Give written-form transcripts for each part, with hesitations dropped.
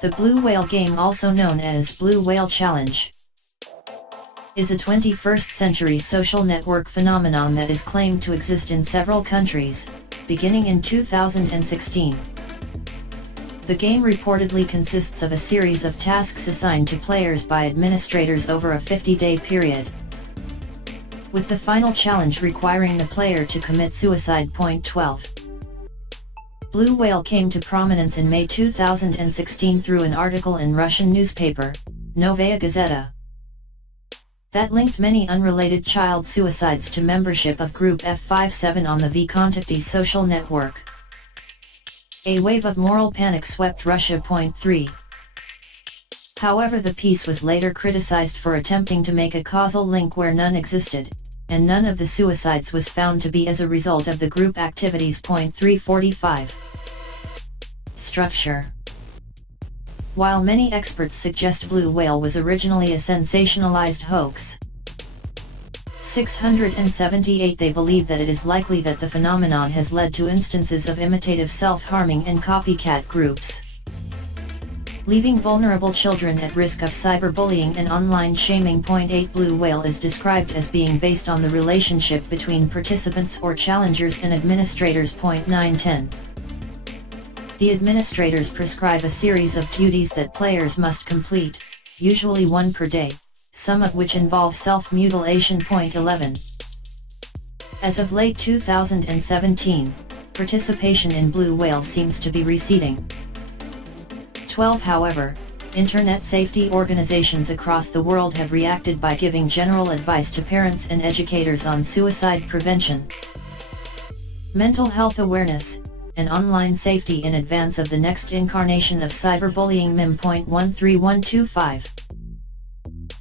The Blue Whale game, also known as Blue Whale Challenge, is a 21st century social network phenomenon that is claimed to exist in several countries, beginning in 2016. The game reportedly consists of a series of tasks assigned to players by administrators over a 50-day period, with the final challenge requiring the player to commit suicide. 12. Blue Whale came to prominence in May 2016 through an article in Russian newspaper, Novaya Gazeta, that linked many unrelated child suicides to membership of Group F57 on the VKontakte social network. A wave of moral panic swept Russia. 3. However, the piece was later criticized for attempting to make a causal link where none existed, and none of the suicides was found to be as a result of the group activities. 345. Structure. While many experts suggest Blue Whale was originally a sensationalized hoax, 678 they believe that it is likely that the phenomenon has led to instances of imitative self-harming and copycat groups, leaving vulnerable children at risk of cyberbullying and online shaming. 8 Blue Whale is described as being based on the relationship between participants or challengers and administrators. 9-10. The administrators prescribe a series of duties that players must complete, usually one per day, some of which involve self-mutilation. 11. As of late 2017, participation in Blue Whale seems to be receding. 12. However, Internet safety organizations across the world have reacted by giving general advice to parents and educators on suicide prevention, mental health awareness, and online safety in advance of the next incarnation of cyberbullying. Mim. 13125.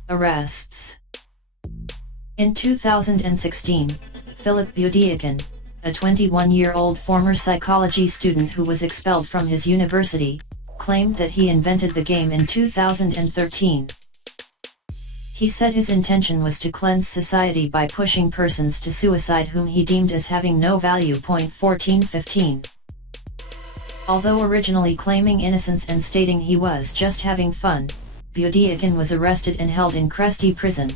Arrests. In 2016, Philip Budyakin, a 21-year-old former psychology student who was expelled from his university, claimed that he invented the game in 2013. He said his intention was to cleanse society by pushing persons to suicide whom he deemed as having no value. 1415. Although originally claiming innocence and stating he was just having fun, Budyakin was arrested and held in Kresty prison,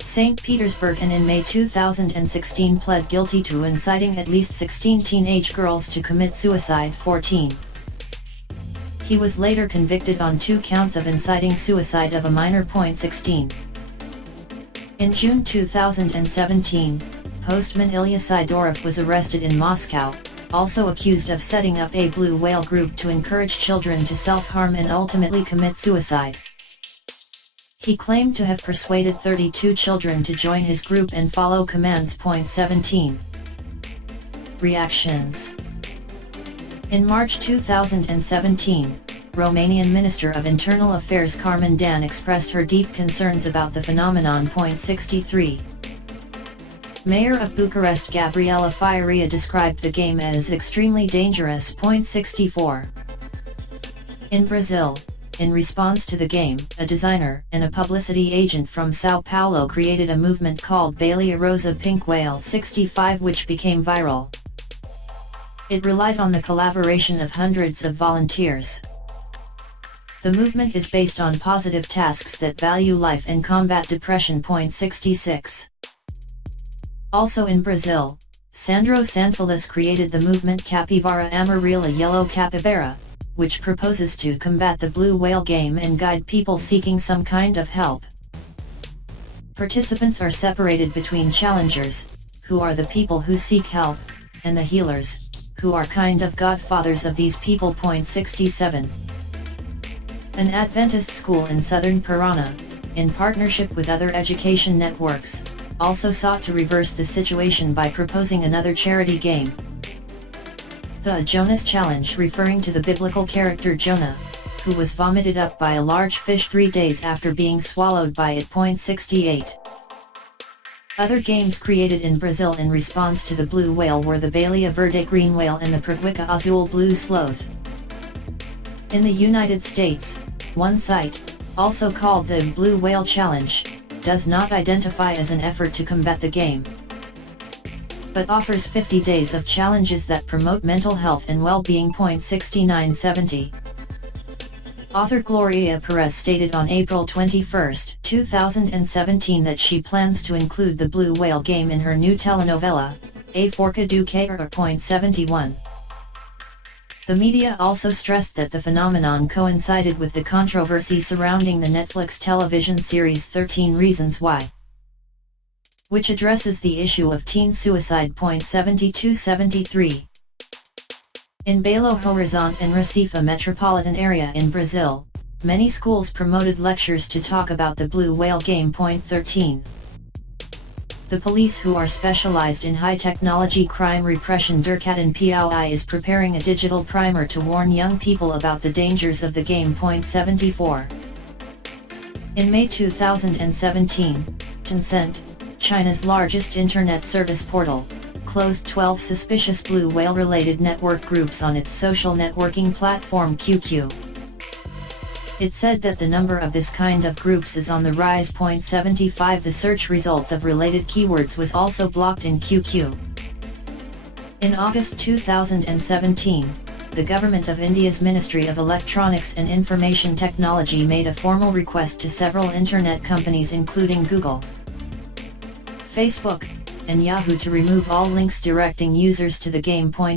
St. Petersburg, and in May 2016 pled guilty to inciting at least 16 teenage girls to commit suicide. 14. He was later convicted on 2 counts of inciting suicide of a minor. 16. In June 2017, postman Ilya Sidorov was arrested in Moscow, also accused of setting up a Blue Whale group to encourage children to self-harm and ultimately commit suicide. He claimed to have persuaded 32 children to join his group and follow commands. 17. Reactions. In March 2017, Romanian Minister of Internal Affairs Carmen Dan expressed her deep concerns about the phenomenon. 63. Mayor of Bucharest Gabriela Firea described the game as extremely dangerous. 64. In Brazil, in response to the game, a designer and a publicity agent from São Paulo created a movement called Baleia Rosa Pink Whale 65, which became viral. It relied on the collaboration of hundreds of volunteers. The movement is based on positive tasks that value life and combat depression. 66. Also in Brazil, Sandro Sanfeliz created the movement Capivara Amarela Yellow Capybara, which proposes to combat the Blue Whale game and guide people seeking some kind of help. Participants are separated between challengers, who are the people who seek help, and the healers, who are kind of godfathers of these people. 67. An Adventist school in southern Parana, in partnership with other education networks, also sought to reverse the situation by proposing another charity game, the Jonas Challenge, referring to the biblical character Jonah, who was vomited up by a large fish 3 days after being swallowed by it. 68. Other games created in Brazil in response to the Blue Whale were the Baleia Verde Green Whale and the Preguiça Azul Blue Sloth. In the United States, one site, also called the Blue Whale Challenge, does not identify as an effort to combat the game, but offers 50 days of challenges that promote mental health and well-being. 6970. Author Gloria Perez stated on April 21, 2017 that she plans to include the blue whale game in her new telenovela, A Forca do Cair.71. The media also stressed that the phenomenon coincided with the controversy surrounding the Netflix television series 13 Reasons Why, which addresses the issue of teen suicide. 7273. In Belo Horizonte and Recife metropolitan area in Brazil, many schools promoted lectures to talk about the blue whale game. 13. The police, who are specialized in high-technology crime repression Durkatan Piauí, is preparing a digital primer to warn young people about the dangers of the game. 74. In May 2017, Tencent, China's largest internet service portal, closed 12 suspicious blue whale-related network groups on its social networking platform QQ. It said that the number of this kind of groups is on the rise. 75. The search results of related keywords was also blocked in QQ. In August 2017, the Government of India's Ministry of Electronics and Information Technology made a formal request to several internet companies including Google, Facebook, and Yahoo to remove all links directing users to the game.